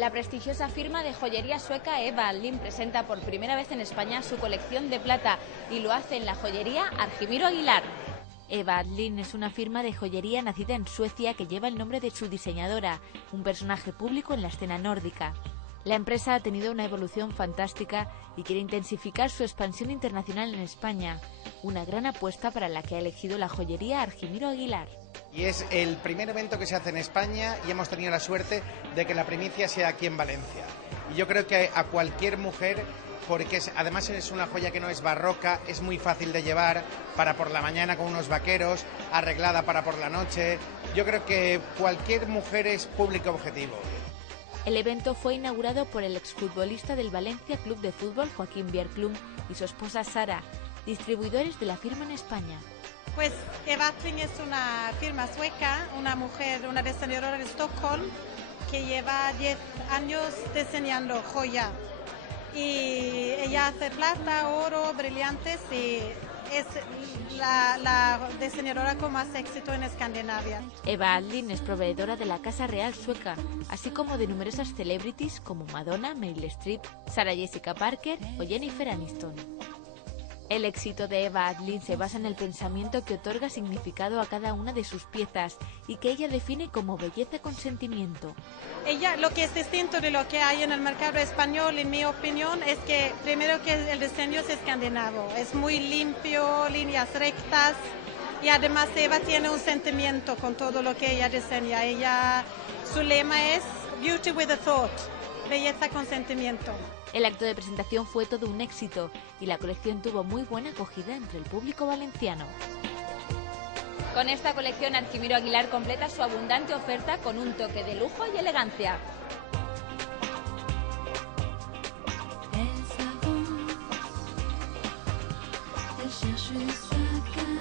La prestigiosa firma de joyería sueca Eva Adlin presenta por primera vez en España su colección de plata y lo hace en la joyería Argimiro Aguilar. Eva Adlin es una firma de joyería nacida en Suecia que lleva el nombre de su diseñadora, un personaje público en la escena nórdica. La empresa ha tenido una evolución fantástica y quiere intensificar su expansión internacional en España, una gran apuesta para la que ha elegido la joyería Argimiro Aguilar. Y es el primer evento que se hace en España y hemos tenido la suerte de que la primicia sea aquí en Valencia. Y yo creo que a cualquier mujer, porque además es una joya que no es barroca, es muy fácil de llevar para por la mañana con unos vaqueros, arreglada para por la noche. Yo creo que cualquier mujer es público objetivo. El evento fue inaugurado por el exfutbolista del Valencia Club de Fútbol, Joaquín Bjerklund, y su esposa Sara, distribuidores de la firma en España. Pues Eva Adlin es una firma sueca, una mujer, una diseñadora de Stockholm, que lleva 10 años diseñando joya. Y ella hace plata, oro, brillantes y es la diseñadora con más éxito en Escandinavia. Eva Adlin es proveedora de la Casa Real sueca, así como de numerosas celebrities como Madonna, Meryl Streep, Sarah Jessica Parker o Jennifer Aniston. El éxito de Eva Adlin se basa en el pensamiento que otorga significado a cada una de sus piezas y que ella define como belleza con sentimiento. Ella, lo que es distinto de lo que hay en el mercado español, en mi opinión, es que primero que el diseño es escandinavo, es muy limpio, líneas rectas y además Eva tiene un sentimiento con todo lo que ella diseña. Su lema es Beauty with a Thought, belleza con sentimiento. El acto de presentación fue todo un éxito y la colección tuvo muy buena acogida entre el público valenciano. Con esta colección Argimiro Aguilar completa su abundante oferta con un toque de lujo y elegancia. Elle s'avance, elle cherche sa carte.